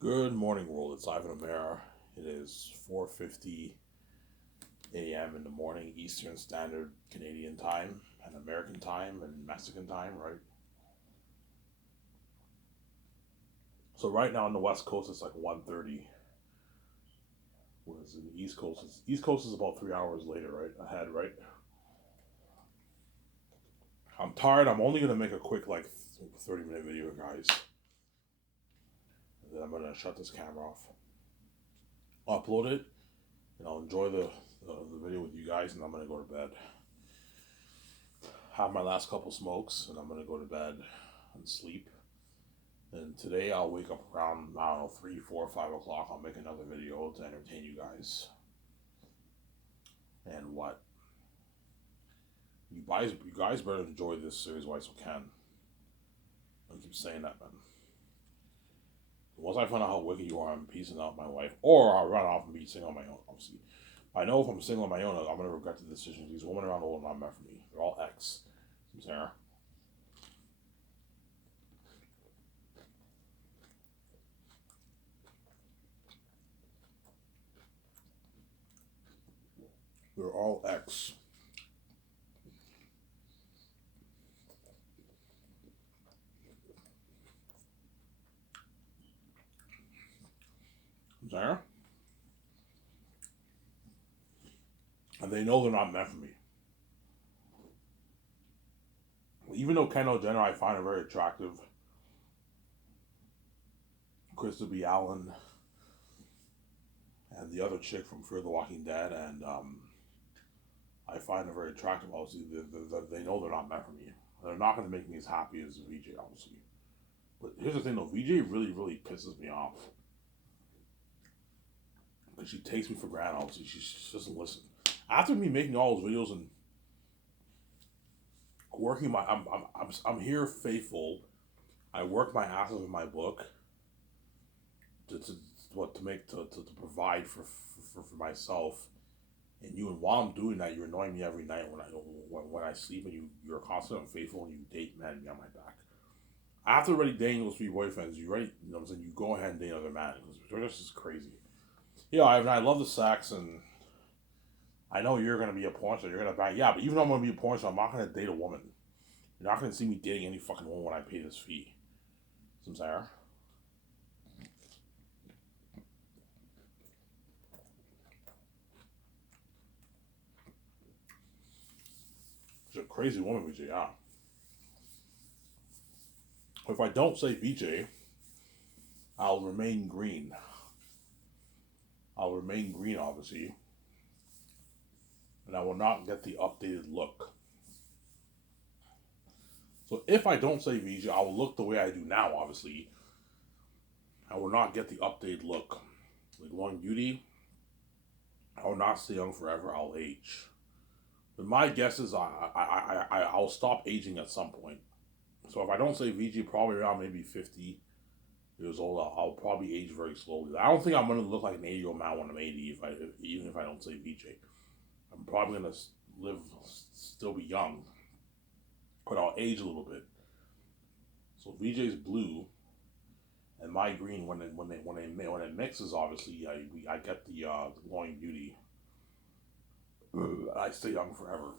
Good morning, world. It's Ivan Amara. It is 4:50 a.m. in the morning, Eastern Standard Canadian Time, and American Time, and Mexican Time, right? So right now on the West Coast, it's like 1:30. Whereas in the East Coast is about 3 hours later, right? Ahead, right? I'm tired. I'm only gonna make a quick 30-minute video, guys. And then I'm gonna shut this camera off, upload it, and I'll enjoy the video with you guys, and I'm gonna go to bed. Have my last couple smokes, and I'm gonna go to bed and sleep. And today I'll wake up around, I don't know, 3, 4, 5 o'clock. I'll make another video to entertain you guys. And what? You guys better enjoy this series while you can. I keep saying that, man. Once I find out how wicked you are, I'm peacing out my wife. Or I'll run off and be single on my own, obviously. I know if I'm single on my own, I'm going to regret the decision. These women around the world are not meant for me. They're all ex. Sarah. They're all ex. Sarah? And they know they're not meant for me. Even though Kendall Jenner I find her very attractive, Krista B. Allen, and the other chick from Fear the Walking Dead, and I find her very attractive. Obviously, they know they're not meant for me. They're not going to make me as happy as VJ, obviously. But here's the thing, though. VJ really, really pisses me off because she takes me for granted. Obviously, she doesn't listen. After me making all those videos and working I'm here faithful. I work my ass off in my book to what to make to provide for myself and you. And while I'm doing that, you're annoying me every night when I sleep, and you're constant and faithful, and you date men behind my back. After already dating those three boyfriends, you ready? You know what I'm saying? You go ahead and date another man because they're just crazy. Yeah, I love the sex, and I know you're gonna be a porn star. You're gonna buy, yeah, but even though I'm gonna be a porn star, I'm not gonna date a woman. You're not gonna see me dating any fucking woman when I pay this fee. Some Sarah. She's a crazy woman, VJ. Yeah. If I don't say VJ, I'll remain green. I'll remain green, obviously, and I will not get the updated look. So if I don't say VJ, I will look the way I do now, obviously. I will not get the updated look. Like long beauty, I will not stay young forever. I'll age. But my guess is I'll stop aging at some point. So if I don't say VJ, probably around maybe 50 years old, I'll probably age very slowly. I don't think I'm gonna look like an 80-year-old man when I'm 80, even if I don't say VJ. I'm probably gonna live, still be young, but I'll age a little bit. So VJ's blue and my green, when it mixes, obviously I get the glowing beauty. I stay young forever.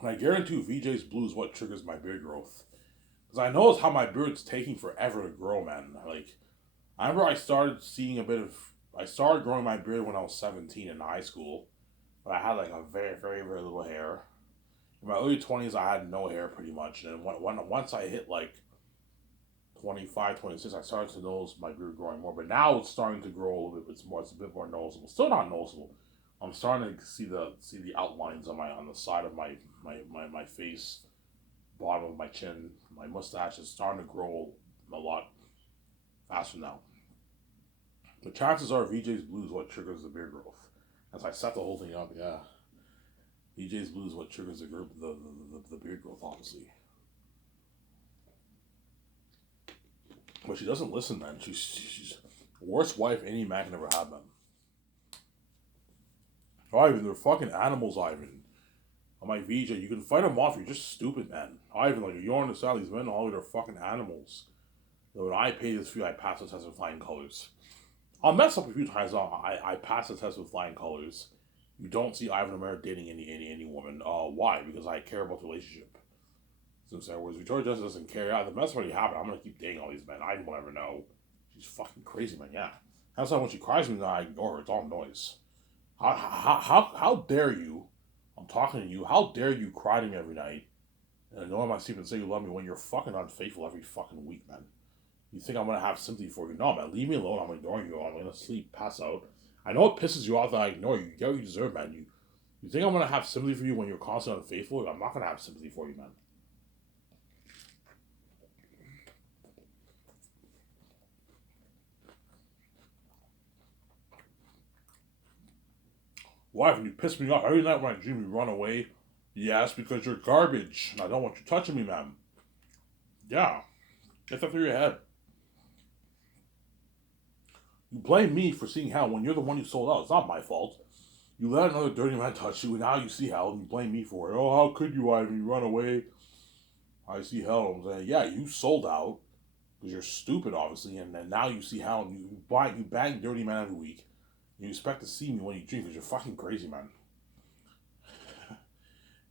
And I guarantee you, VJ's blue is what triggers my beard growth. Because I notice how my beard's taking forever to grow, man. Like, I remember I started seeing a bit of. I started growing my beard when I was 17 in high school. But I had like a very, very, very little hair. In my early 20s, I had no hair pretty much. And once I hit like 25, 26, I started to notice my beard growing more. But now it's starting to grow a little bit. It's a bit more noticeable. Still not noticeable. I'm starting to see the outlines on the side of my face, bottom of my chin. My mustache is starting to grow a lot faster now. The chances are VJ's blue is what triggers the beard growth. As I set the whole thing up, yeah. VJ's blue is what triggers the beard growth, obviously. But she doesn't listen, man. She's the worst wife any man can ever have, man. Ivan, they're fucking animals, Ivan. I'm like, VJ, you can fight them off. You're just stupid, man. Ivan, like, you don't understand these men. All they're fucking animals. When I pay this fee, I pass the test with flying colors. I'll mess up a few times. I pass the test with flying colors. You don't see Ivan Amir dating any woman. Why? Because I care about the relationship. So I'm saying, whereas Victoria Justice doesn't care. Yeah, the mess already happened. I'm gonna keep dating all these men. I won't ever know. She's fucking crazy, man. Yeah. That's why when she cries me, I ignore her. It's all noise. How dare you? I'm talking to you. How dare you cry to me every night and know my sleep and say you love me when you're fucking unfaithful every fucking week, man? You think I'm gonna have sympathy for you? No, man. Leave me alone. I'm ignoring you. I'm gonna sleep, pass out. I know it pisses you off that I ignore you. You get what you deserve, man. You think I'm gonna have sympathy for you when you're constantly unfaithful? I'm not gonna have sympathy for you, man. Wife, and you piss me off every night when I dream you run away. Yes, because you're garbage, and I don't want you touching me, man. Yeah, get that through your head. You blame me for seeing hell when you're the one who sold out. It's not my fault. You let another dirty man touch you, and now you see hell, and you blame me for it. Oh, how could you, Ivan? You run away. I see hell. I'm saying, yeah, you sold out because you're stupid, obviously, and then now you see hell, and you bang dirty man every week. You expect to see me when you drink because you're fucking crazy, man.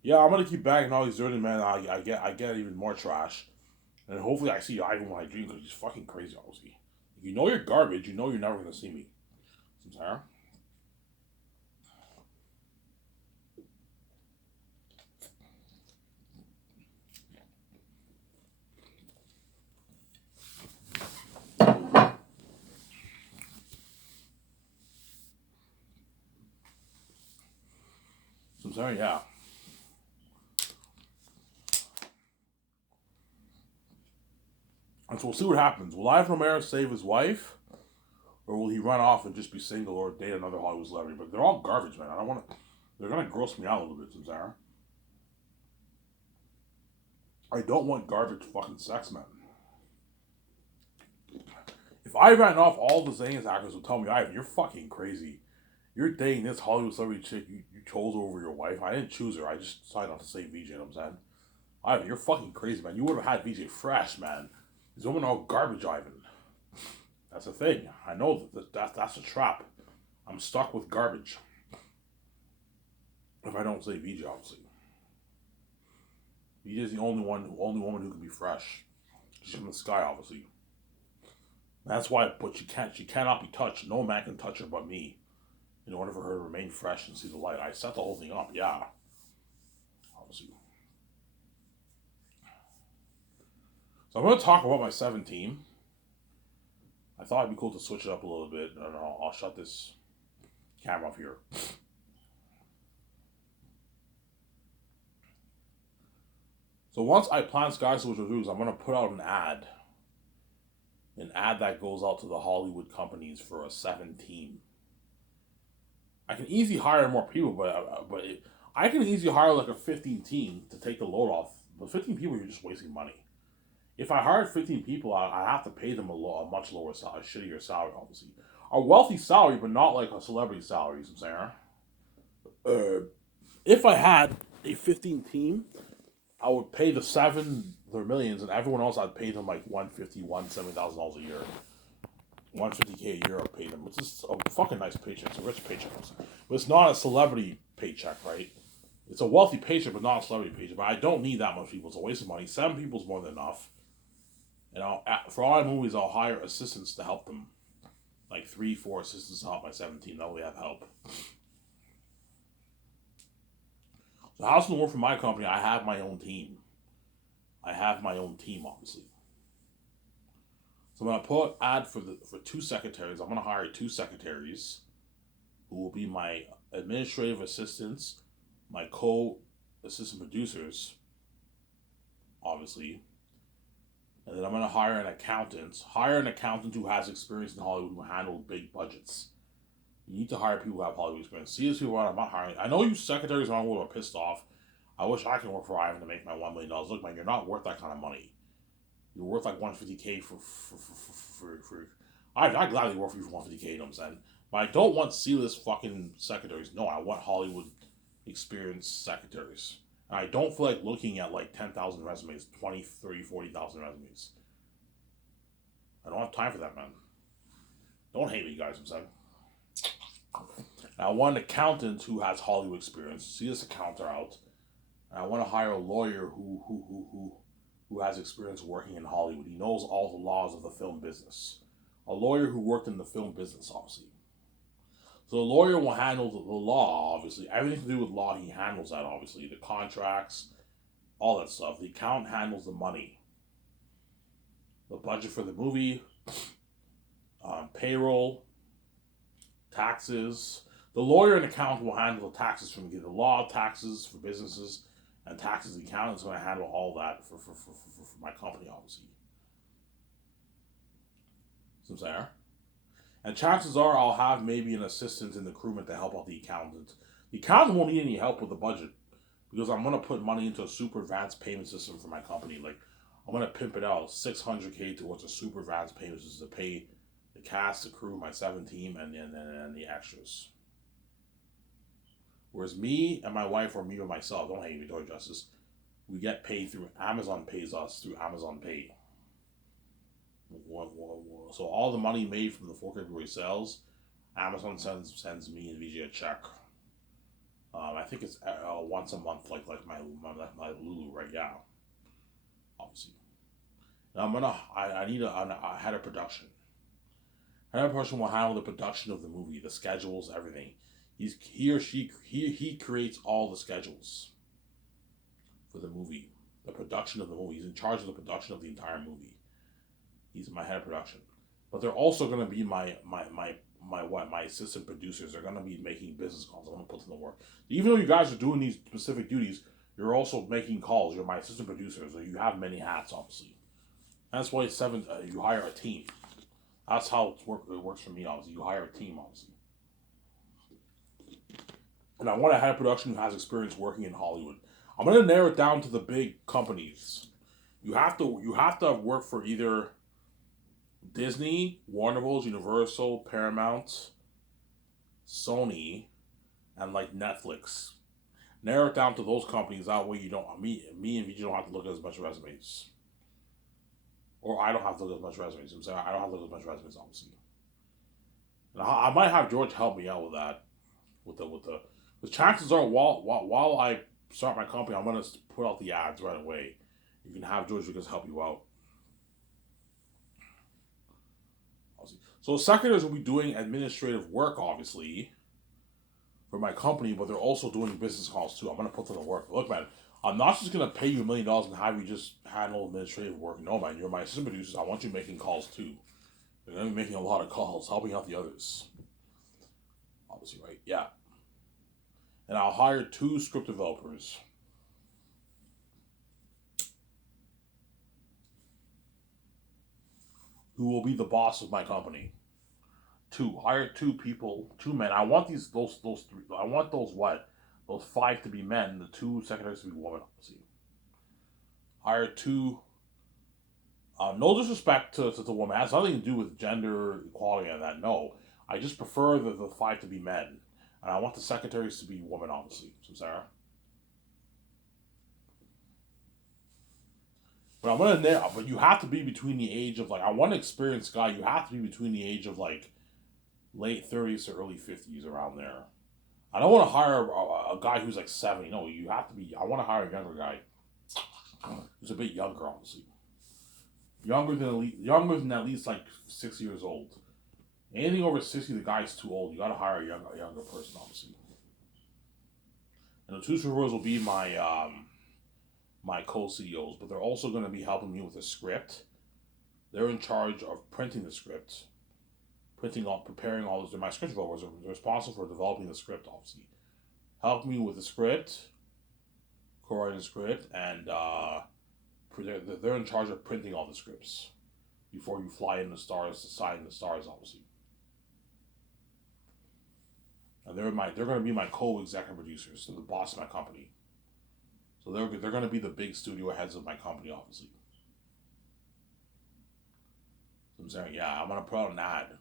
Yeah, I'm gonna keep bagging all these dirty men. I get even more trash, and hopefully I see Ivan when I drink because he's fucking crazy, obviously. If you know you're garbage, you know you're never gonna see me. Sarah? I'm sorry, yeah. And so we'll see what happens. Will Ivan Romero save his wife? Or will he run off and just be single or date another Hollywood celebrity? But they're all garbage, man. I don't want to. They're gonna gross me out a little bit, Sarah. I don't want garbage fucking sex, man. If I ran off, all the Zane's actors would tell me, Ivan, you're fucking crazy. You're dating this Hollywood celebrity chick you chose over your wife. I didn't choose her. I just decided not to say VJ, you know what I'm saying? Ivan, you're fucking crazy, man. You would have had VJ fresh, man. These women are all garbage, Ivan. That's the thing. I know that's a trap. I'm stuck with garbage. If I don't say VJ, obviously. VJ is the only woman who can be fresh. She's from the sky, obviously. That's why, but she cannot be touched. No man can touch her but me. In order for her to remain fresh and see the light. I set the whole thing up, yeah. Obviously. So I'm going to talk about my 7 team. I thought it'd be cool to switch it up a little bit. And I'll shut this camera off here. So once I plan Sky Switch reviews, I'm going to put out an ad. An ad that goes out to the Hollywood companies for a 7 team. I can easily hire more people, but I can easily hire like a 15 team to take the load off. But 15 people, you're just wasting money. If I hired 15 people, I have to pay them a much lower salary, a shittier salary, obviously. A wealthy salary, but not like a celebrity salary, you know what I'm saying? If I had a 15 team, I would pay the 7 their millions, and everyone else I'd pay them like $150,000 a year. $150K a year I'd pay them. It's just a fucking nice paycheck. It's a rich paycheck. But it's not a celebrity paycheck, right? It's a wealthy paycheck, but not a celebrity paycheck. But I don't need that much people. It's a waste of money. 7 people's more than enough. And for all my movies, I'll hire assistants to help them. Like 3-4 assistants to help my 17. That way I have help. So how's it work for my company? I have my own team. Obviously. So I'm gonna put ad for 2 secretaries. I'm gonna hire 2 secretaries, who will be my administrative assistants, my co-assistant producers, obviously. And then I'm gonna hire an accountant. Hire an accountant who has experience in Hollywood who handle big budgets. You need to hire people who have Hollywood experience. See this people I'm not hiring. I know you secretaries around the world are pissed off. I wish I could work for Ivan to make my $1 million. Look, man, you're not worth that kind of money. You're worth like $150K for. I'd gladly work for you for $150K, you know what I'm saying? But I don't want C-list fucking secretaries. No, I want Hollywood experienced secretaries. And I don't feel like looking at like 10,000 resumes, 20, 30, 40,000 resumes. I don't have time for that, man. Don't hate me, guys. I'm saying. Now, I want an accountant who has Hollywood experience. See this accountant out. And I want to hire a lawyer who has experience working in Hollywood. He knows all the laws of the film business. A lawyer who worked in the film business, obviously. So the lawyer will handle the law, obviously. Everything to do with law, he handles that, obviously. The contracts, all that stuff. The accountant handles the money. The budget for the movie, payroll, taxes. The lawyer and accountant will handle the taxes from the law, taxes for businesses, and taxes. The accountant's going to handle all that for my company, obviously. So I'm saying? And chances are I'll have maybe an assistant in the crewman to help out the accountant. The accountant won't need any help with the budget because I'm going to put money into a super advanced payment system for my company. Like, I'm going to pimp it out 600K towards a super advanced payment system to pay the cast, the crew, my 7 team, and the extras. Whereas me and my wife, or me or myself, don't hate me, Toy Justice, we get paid through Amazon pays us through Amazon Pay. So all the money made from the 4 category sales, Amazon sends me and VJ a check. I think it's once a month, like my Lulu, right? Yeah, obviously. Now I need a head of production. Head of production will handle the production of the movie, the schedules, everything. He creates all the schedules for the movie, the production of the movie. He's in charge of the production of the entire movie. He's my head of production. But they're also going to be my assistant producers. They're going to be making business calls. I'm going to put them to work. Even though you guys are doing these specific duties, you're also making calls. You're my assistant producers. So you have many hats, obviously. That's why you hire a team. That's how it works for me, obviously. You hire a team, obviously. And I want a head of production who has experience working in Hollywood. I'm going to narrow it down to the big companies. You have to work for either Disney, Warner Bros., Universal, Paramount, Sony, and like Netflix. Narrow it down to those companies. That way, you don't me and VJ don't have to look at as much resumes, or I don't have to look at as much resumes. I'm saying I don't have to look at as much resumes, obviously. And I might have George help me out with that, the chances are while I start my company, I'm gonna put out the ads right away. You can have George Lucas help you out. So secretaries will be doing administrative work, obviously, for my company, but they're also doing business calls too. I'm gonna put them to work. Look, man, I'm not just gonna pay you $1 million and have you just handle administrative work. No, man, you're my assistant producers. I want you making calls too. You're gonna be making a lot of calls, helping out the others. Obviously, right? Yeah. And I'll hire 2 script developers. Who will be the boss of my company? 2. Hire 2 people, 2 men. I want those 3. I want those 5 to be men. The 2 secretaries to be women. Obviously. Hire 2. No disrespect to the woman. It has nothing to do with gender equality and that. No, I just prefer the 5 to be men, and I want the secretaries to be women. Obviously, so Sarah. But you have to be between the age of like I want an experienced guy. You have to be between the age of like late 30s to early 50s around there. I don't want to hire a guy who's like 70. No, you have to be. I want to hire a younger guy who's a bit younger, obviously. Younger than at least like 6 years old. Anything over 60, the guy's too old. You got to hire a younger person, obviously. And the 2 superheroes will be my co-CEOs, but they're also going to be helping me with the script. They're in charge of printing the script, preparing all those. They're my script developers. They're responsible for developing the script, obviously. Help me with the script, co-writing the script, and they're in charge of printing all the scripts before you fly in the stars to sign the stars, obviously. And they're going to be my co-executive producers, so the boss of my company. So they're going to be the big studio heads of my company, obviously. So I'm saying, yeah, I'm going to put out an ad.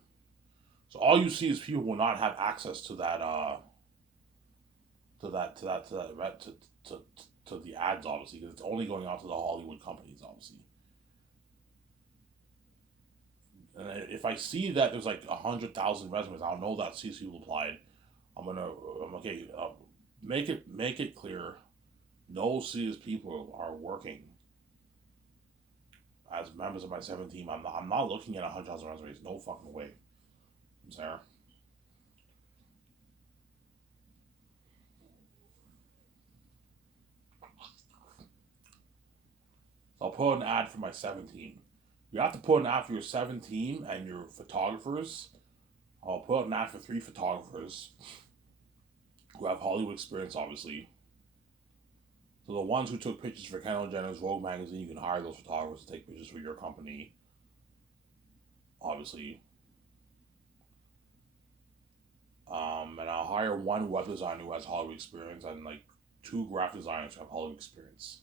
So all you see is people will not have access to that to the ads, obviously, because it's only going out to the Hollywood companies, obviously. if I see that there's like 100,000 resumes, I'll know that CC applied. I'm okay. Make it clear. No serious people are working as members of my 7 team. I'm not looking at 100,000 resumes. No fucking way. I'm sorry. So I'll put an ad for my 7 team. You have to put an ad for your 7 team and your photographers. I'll put an ad for 3 photographers who have Hollywood experience, obviously. So the ones who took pictures for Kendall Jenner's Vogue magazine, you can hire those photographers to take pictures for your company. Obviously. And I'll hire 1 web designer who has Hollywood experience and like 2 graphic designers who have Hollywood experience.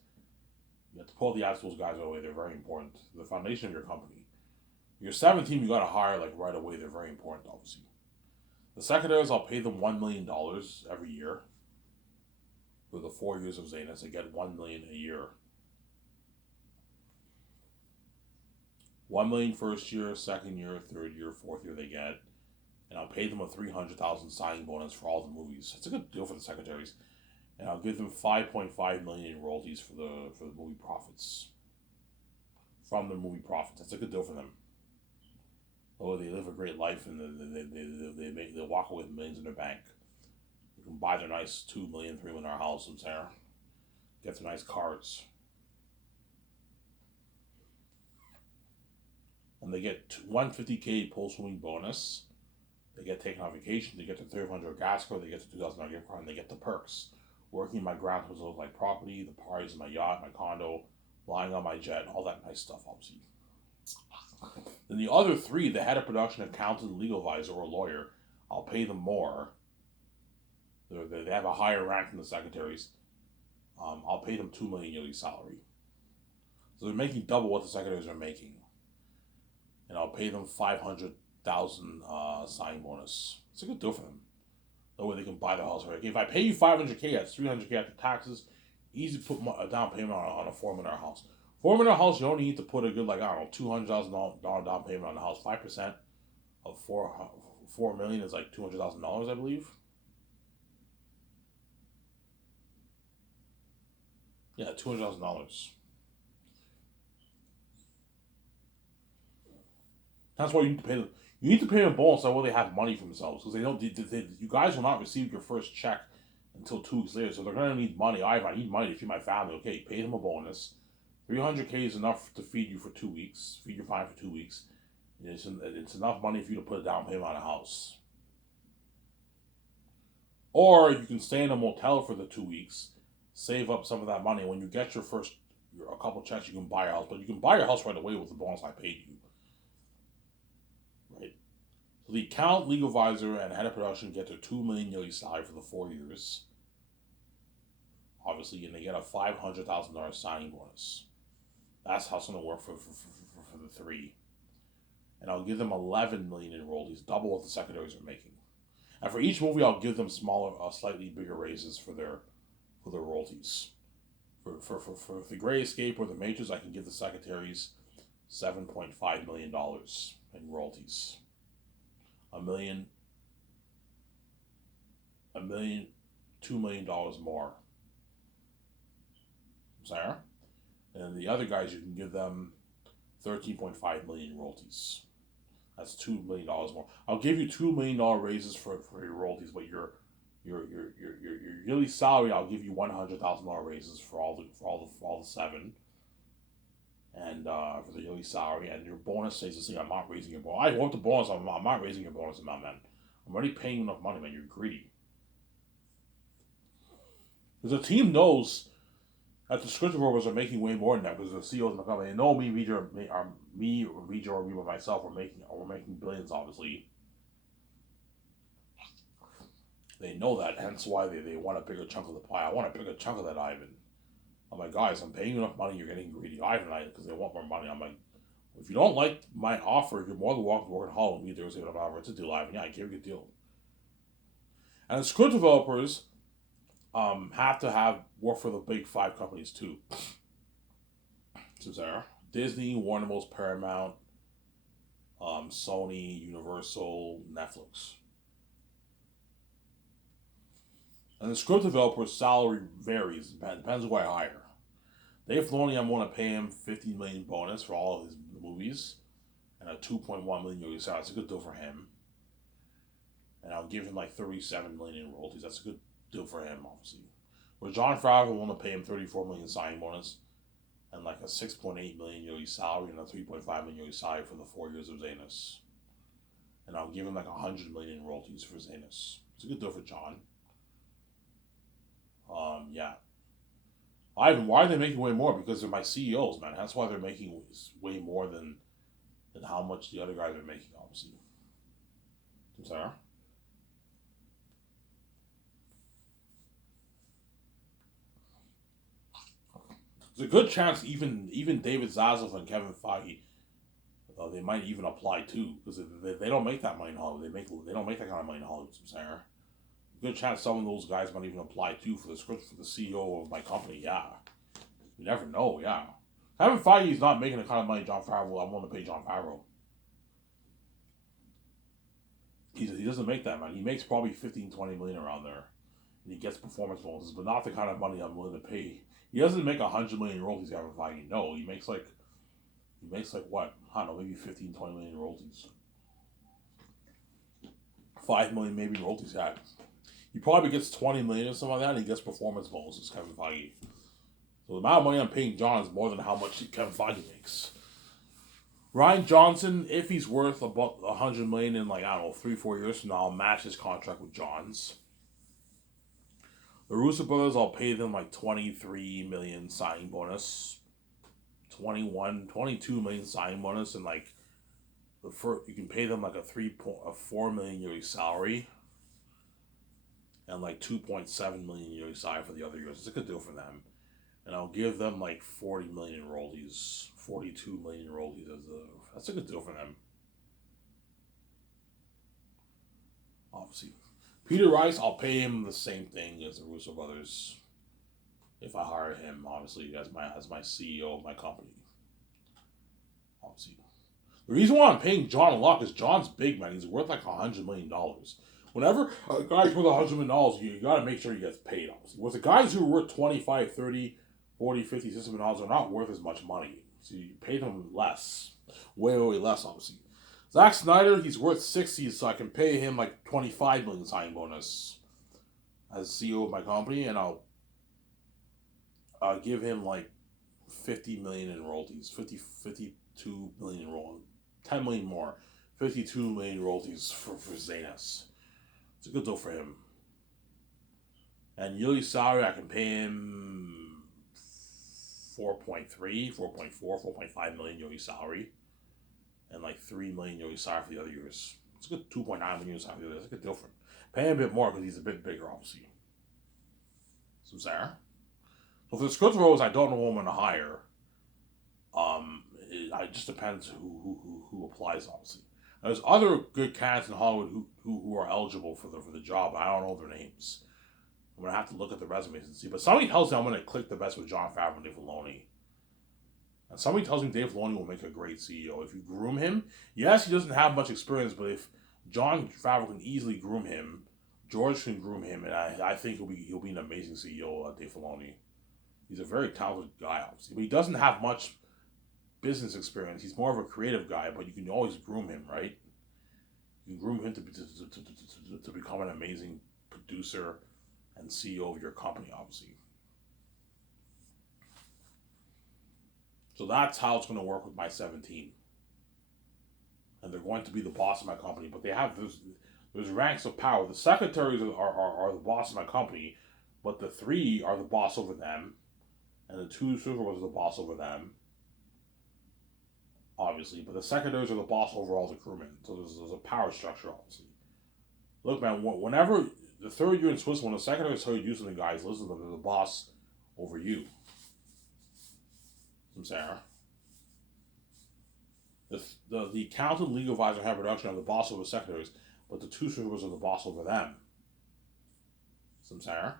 You have to pull the ads to those guys right away. They're very important. They're the foundation of your company. Your 7 team, you got to hire like right away. They're very important, obviously. The secretaries, I'll pay them $1 million every year for the 4 years of Zaynus. They get $1 million a year. 1 million first year, second year, third year, fourth year they get, and I'll pay them a 300,000 signing bonus for all the movies. It's a good deal for the secretaries, and I'll give them 5.5 million in royalties for the movie profits. From the movie profits, that's a good deal for them. Oh, they live a great life, and they walk away with millions in their bank. You can buy their nice 2 million, 3 million house in there. Get some nice cars. And they get 150K post-moving bonus. They get taken on vacation. They get the $300 gas card. They get the $2,000 gift card, and they get the perks. Working in my grandpa's look like property, the parties in my yacht, my condo, flying on my jet, all that nice stuff, obviously. Then the other 3, the head of production, accountant, legal advisor, or lawyer, I'll pay them more. They have a higher rank than the secretaries. I'll pay them $2 million yearly salary. So they're making double what the secretaries are making. And I'll pay them 500,000 signing bonus. It's a good deal for them. That way they can buy the house. Right? If I pay you 500K, that's 300K after taxes. Easy to put a down payment on a $4 million house. $4 million house, you only need to put a good like I don't know $200,000 down payment on the house. 5% of $4 million is like $200,000, I believe. Yeah, $200,000. That's why you need to pay them. You need to pay them bonus so they have money for themselves because they don't. You guys will not receive your first check until 2 weeks later, so they're gonna need money. I need money to feed my family. Okay, pay them a bonus. 300K is enough to feed you for 2 weeks. Feed your family for 2 weeks. It's enough money for you to put a down payment on a house. Or you can stay in a motel for the 2 weeks, save up some of that money. When you get a couple checks, you can buy a house. But you can buy your house right away with the bonus I paid you. Right? So the accountant, legal advisor, and head of production get their $2 million yearly salary for the 4 years. Obviously, and they get a $500,000 signing bonus. That's how it's going to work for the 3. And I'll give them 11 million in royalties, double what the secretaries are making. And for each movie, I'll give them slightly bigger raises for their royalties. For the Great Escape or the Matrix, I can give the secretaries $7.5 million in royalties. $2 million more. Sarah? And the other guys, you can give them 13.5 million royalties. That's $2 million more. I'll give you $2 million raises for your royalties, but your yearly salary, I'll give you $100,000 raises for all the 7, and for the yearly salary, and your bonus stays the same. I'm not raising your bonus. I want the bonus. I'm not raising your bonus amount, man. I'm already paying you enough money, man. You're greedy. Because the team knows that the script developers are making way more than that because the CEOs of the company. They know me, Vijay, or me by myself. We're making billions, obviously. They know that, hence why they want a bigger chunk of the pie. I want a bigger chunk of that, Ivan. I'm like, guys, I'm paying you enough money. You're getting greedy, Ivan and I, because they want more money. I'm like, if you don't like my offer, you're more than welcome to work in Holland. We Thursday with an offer. It's a deal, Ivan. Yeah, I gave you a good deal. And the script developers have to work for the big 5 companies too. So there, Disney, Warner Bros., Paramount, Sony, Universal, Netflix. And the script developer's salary varies. Depends who I hire. Dave Filoni, I'm going to pay him 15 million bonus for all of his movies, and a 2.1 million euro salary. That's a good deal for him. And I'll give him like 37 million in royalties. That's a good deal for him, obviously. Where Jon Favreau, I want to pay him 34 million signing bonus, and like a 6.8 million euro salary and a 3.5 million euro salary for the 4 years of Zanus. And I'll give him like 100 million in royalties for Zanus. It's a good deal for John. Yeah. Ivan, why are they making way more? Because they're my CEOs, man. That's why they're making way more than how much the other guys are making, obviously. I'm sorry. There's a good chance even David Zaslav and Kevin Feige, they might even apply too, because they don't make that money in Hollywood. They don't make that kind of money in Hollywood. I'm saying. Good chance some of those guys might even apply too for the script for the CEO of my company. Yeah, you never know. Yeah, Kevin Feige is not making the kind of money Jon Favreau. I'm willing to pay Jon Favreau. He doesn't make that money. He makes probably 15, 20 million around there, and he gets performance bonuses, but not the kind of money I'm willing to pay. He doesn't make 100 million royalties. Kevin Feige. No, he makes like what? I don't know, maybe 15, 20 million royalties. 5 million maybe royalties. Yeah. He probably gets 20 million or something like that, and he gets performance bonuses, Kevin Feige. So the amount of money I'm paying John is more than how much Kevin Feige makes. Rian Johnson, if he's worth about 100 million in like, I don't know, 3-4 years from now, I'll match his contract with John's. The Russo brothers, I'll pay them like 23 million signing bonus, 21, 22 million signing bonus, and like the first, you can pay them like a 4 million euro salary, and like 2.7 million euro salary for the other years. It's a good deal for them. And I'll give them like 40 million in royalties, 42 million in royalties. That's a good deal for them. Obviously, Peter Rice, I'll pay him the same thing as the Russo brothers if I hire him. Obviously, as my CEO of my company. Obviously, the reason why I'm paying John a lot is John's big, man. He's worth like $100 million. Whenever a guy's worth $100 million, you got to make sure he gets paid. Obviously, with the guys who are worth 25, 30, 40, 50, $60 million are not worth as much money. So you pay them less, way less. Obviously, Zack Snyder, he's worth 60, so I can pay him like 25 million signing bonus as CEO of my company, and I'll give him like 50 million in royalties, 52 million in royalties, 10 million more, 52 million royalties for Zanus. It's a good deal for him. And Yuli salary, I can pay him 4.3, 4.4, 4.5 million Yuli salary, and like 3 million Yuli salary for the other years. It's a good 2.9 million salary for the other years. It's a good deal for him. Pay him a bit more because he's a bit bigger, obviously. So, Sarah. So for the script roles, I don't know who I'm going to hire. It just depends who applies, obviously. There's other good cats in Hollywood who are eligible for the job. I don't know their names. I'm gonna have to look at the resumes and see. But somebody tells me I'm gonna click the best with Jon Favreau and Dave Filoni. And somebody tells me Dave Filoni will make a great CEO if you groom him. Yes, he doesn't have much experience, but if Jon Favreau can easily groom him, George can groom him, and I think he'll be an amazing CEO. Dave Filoni. He's a very talented guy, obviously, but he doesn't have much business experience. He's more of a creative guy, but you can always groom him, right? You can groom him to become an amazing producer and CEO of your company, obviously. So that's how it's going to work with my 17. And they're going to be the boss of my company, but they have there's ranks of power. The secretaries are the boss of my company, but the 3 are the boss over them, and the 2 supervisors are the boss over them. Obviously, but the secretaries are the boss over all the crewmen. So there's a power structure, obviously. Look, man, whenever the third year in Switzerland, when the secretaries tell you to do something, guys, listen to them. They're the boss over you. I'm Sarah. The accountant, legal advisor, head production are the boss over the secretaries, but the 2 supervisors are the boss over them. Some Sarah.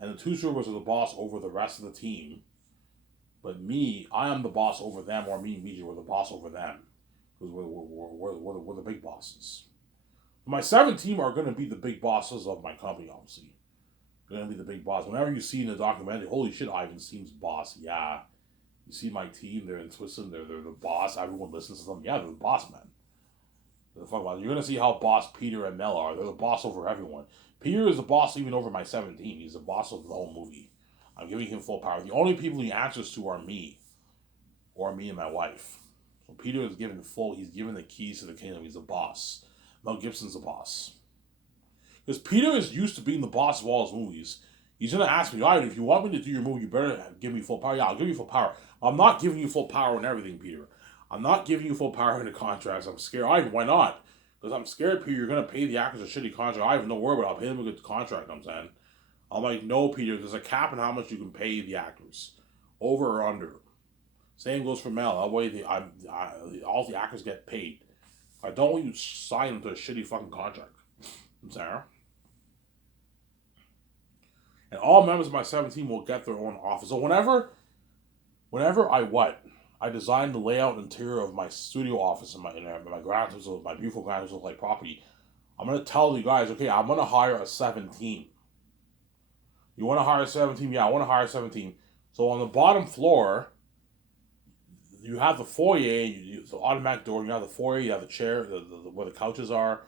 And the 2 supervisors are the boss over the rest of the team. But me, I am the boss over them, or me and Miji were the boss over them. Because we're the big bosses. My 7 team are going to be the big bosses of my company, obviously. They're going to be the big boss. Whenever you see in the documentary, holy shit, Ivan's team's boss. Yeah. You see my team, they're in Switzerland, they're the boss. Everyone listens to them. Yeah, they're the boss, man. They're the fuck boss. You're going to see how boss Peter and Mel are. They're the boss over everyone. Peter is the boss even over my 7 team. He's the boss of the whole movie. I'm giving him full power. The only people he answers to are me. Or me and my wife. So Peter is given he's given the keys to the kingdom. He's the boss. Mel Gibson's the boss. Because Peter is used to being the boss of all his movies. He's going to ask me, all right, if you want me to do your movie, you better give me full power. Yeah, I'll give you full power. I'm not giving you full power in everything, Peter. I'm not giving you full power in the contracts. I'm scared. Ivan, why not? Because I'm scared, Peter, you're going to pay the actors a shitty contract. I have no worry, but I'll pay them a good contract, I'm saying. I'm like, no, Peter, there's a cap on how much you can pay the actors. Over or under. Same goes for Mel. That way all the actors get paid. I don't want you to sign them to a shitty fucking contract. I'm saying. And all members of my 7 team will get their own office. So whenever I design the layout and interior of my studio office in my beautiful Grand Hills Lake property, I'm gonna tell you guys, okay, I'm gonna hire a 7 team. You want to hire a 7 team? Yeah, I want to hire a 7 team. So on the bottom floor, you have the foyer, the automatic door. You have the foyer, you have the chair, where the couches are,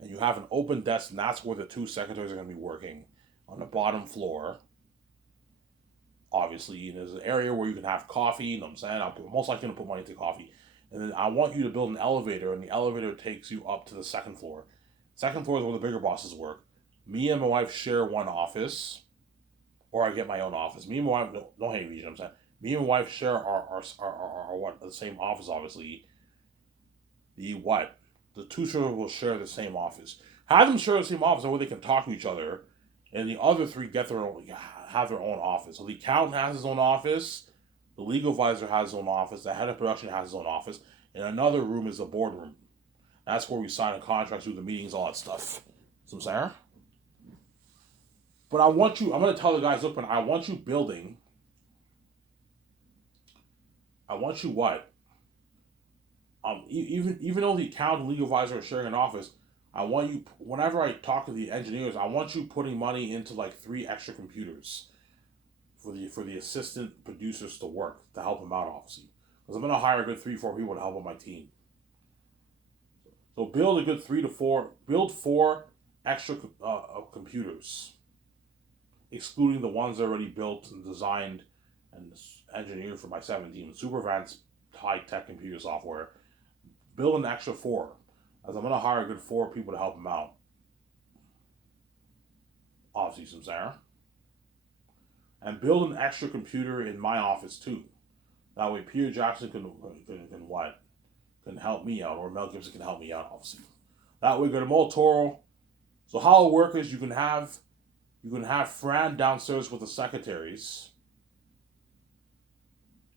and you have an open desk, and that's where the 2 secretaries are going to be working on the bottom floor. Obviously, there's an area where you can have coffee. You know what I'm saying? I'm most likely going to put money into coffee. And then I want you to build an elevator, and the elevator takes you up to the 2nd floor. 2nd floor is where the bigger bosses work. Me and my wife share one office, or I get my own office. Me and my wife, don't hate me, you know what I'm saying? Me and my wife share our the same office, obviously. The 2 children will share the same office. Have them share the same office so they can talk to each other, and the other 3 have their own office. So the accountant has his own office, the legal advisor has his own office, the head of production has his own office, and another room is the boardroom. That's where we sign the contracts, do the meetings, all that stuff. So I'm saying? But I'm going to tell the guys, look, man, I want you building. I want you what? Even though the accountant and legal advisor are sharing an office, I want you, whenever I talk to the engineers, I want you putting money into like 3 extra computers for the assistant producers to work, to help them out, obviously. Because I'm going to hire a good 3-4 people to help on my team. So build a good 3 to 4, build 4 extra computers, excluding the ones that are already built and designed and engineered for my 7 team. Super advanced high-tech computer software. Build an extra 4, as I'm going to hire a good 4 people to help them out. Obviously, some Sarah. And build an extra computer in my office too. That way Peter Jackson can help me out, or Mel Gibson can help me out, obviously. That way go to Mol Toro. So how it works is you can have Fran downstairs with the secretaries.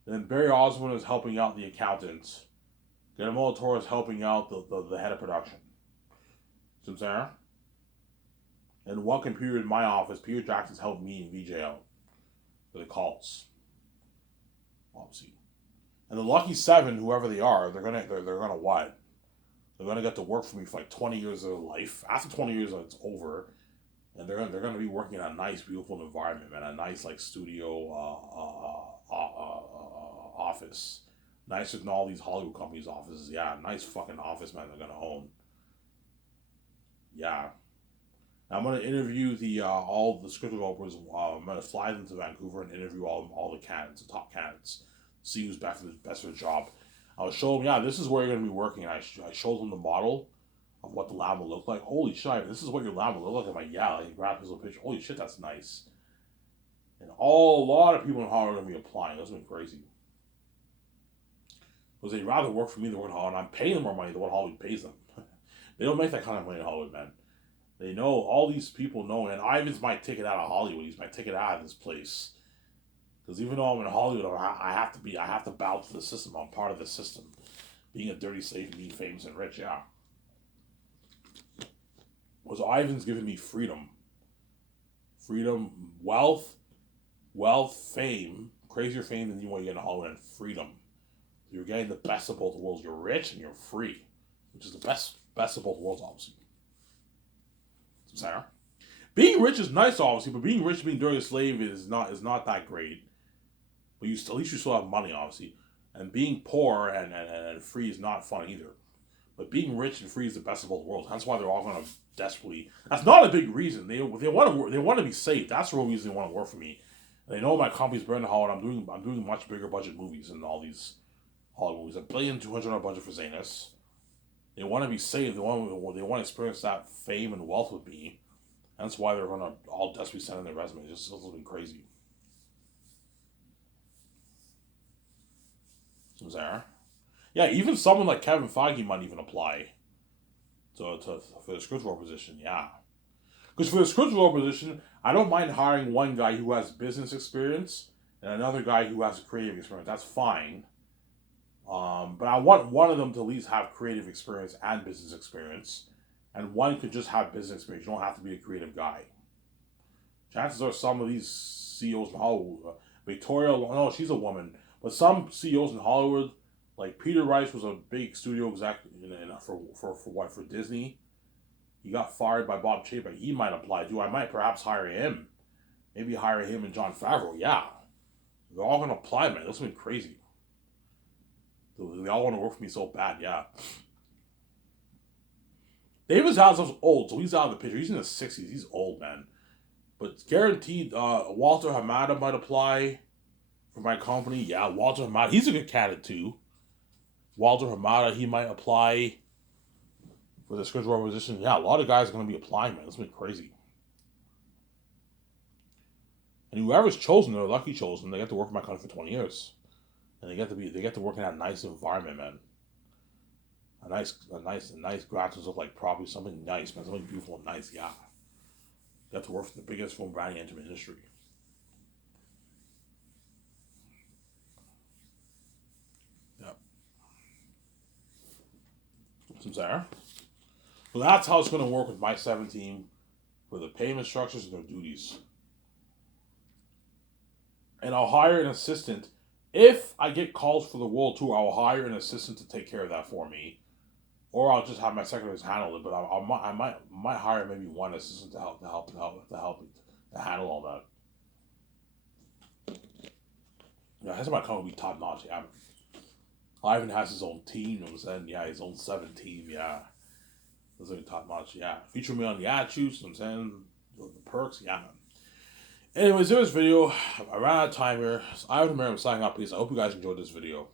Then Barry Osborne is helping out the accountant. Guillermo del Toro is helping out the head of production. See what I'm saying? And one computer in my office, Peter Jackson's helped me and VJ out with the calls. Obviously. And the lucky 7, whoever they are, they're gonna what? They're gonna get to work for me for like 20 years of their life. After 20 years, it's over. And they're gonna be working in a nice, beautiful environment, man. A nice like studio office, nicer than all these Hollywood companies' offices. Yeah, nice fucking office, man. They're gonna own. Yeah, I'm gonna interview all the script developers. I'm gonna fly them to Vancouver and interview all the candidates, the top candidates, see who's best for the job. I'll show them. Yeah, this is where you're gonna be working. And I showed them the model of what the lab will look like. Holy shit, this is what your lab will look like. I'm like, yeah, like grab this little picture. Holy shit, that's nice. And a lot of people in Hollywood are going to be applying. That's been crazy. Because they'd rather work for me than work in Hollywood. And I'm paying them more money than what Hollywood pays them. They don't make that kind of money in Hollywood, man. They know, all these people know, and Ivan's my ticket out of Hollywood. He's my ticket out of this place. Because even though I'm in Hollywood, I have to bow to the system. I'm part of the system. Being a dirty slave and being famous and rich, yeah. Was Ivan's giving me freedom. Freedom, wealth, fame, crazier fame than you want to get in Hollywood, and freedom. You're getting the best of both worlds. You're rich and you're free, which is the best of both worlds, obviously. Sarah, being rich is nice, obviously, but being rich, being during a slave is not that great. But at least you still have money, obviously. And being poor and free is not fun either. But being rich and free is the best of both worlds. That's why they're all going to desperately. That's not a big reason. They want to be safe. That's the real reason they want to work for me. And they know my company's burning hard. I'm doing much bigger budget movies than all these Hollywood movies. $1.2 billion budget for Zanus. They want to be safe. They want to experience that fame and wealth with me. That's why they're going to all desperately send in their resumes. It's just been crazy. Was there? Yeah, even someone like Kevin Feige might even apply for the script role position. Yeah, because for the script role position, I don't mind hiring one guy who has business experience and another guy who has creative experience. That's fine. But I want one of them to at least have creative experience and business experience, and one could just have business experience. You don't have to be a creative guy. Chances are some of these CEOs in Hollywood, Victoria, no, she's a woman. But some CEOs in Hollywood, like Peter Rice was a big studio exec for Disney. He got fired by Bob Chapek. He might apply too. I might perhaps hire him. Maybe hire him and Jon Favreau. Yeah. They're all going to apply, man. This has been crazy. They all want to work for me so bad, yeah. David Zaslav old, so he's out of the picture. He's in his 60s. He's old, man. But guaranteed, Walter Hamada might apply for my company. Yeah, Walter Hamada. He's a good candidate, too. Walter Hamada, he might apply for the script role position. Yeah, a lot of guys are going to be applying, man. It's been crazy. And whoever's chosen, they're lucky chosen. They get to work for my company for 20 years. And they get to work in that nice environment, man. A nice graduates look like probably something nice, man. Something beautiful and nice, yeah. You have to work for the biggest film branding entertainment industry. Yep. Some there. So that's how it's going to work with my 7 team for the payment structures and their duties. And I'll hire an assistant. If I get calls for the World Tour, I'll hire an assistant to take care of that for me. Or I'll just have my secretaries handle it, but I might hire maybe one assistant to handle all that. Yeah, that's my company be top notch. Yeah, Ivan has his own team. You know what I'm saying? Yeah, his own 7 team. Yeah, that's like top notch. Yeah, feature me on the attitudes. You know what I'm saying? The perks. Yeah, man. Anyways, in this video, I ran out of time here. So I would remember signing up, please. I hope you guys enjoyed this video.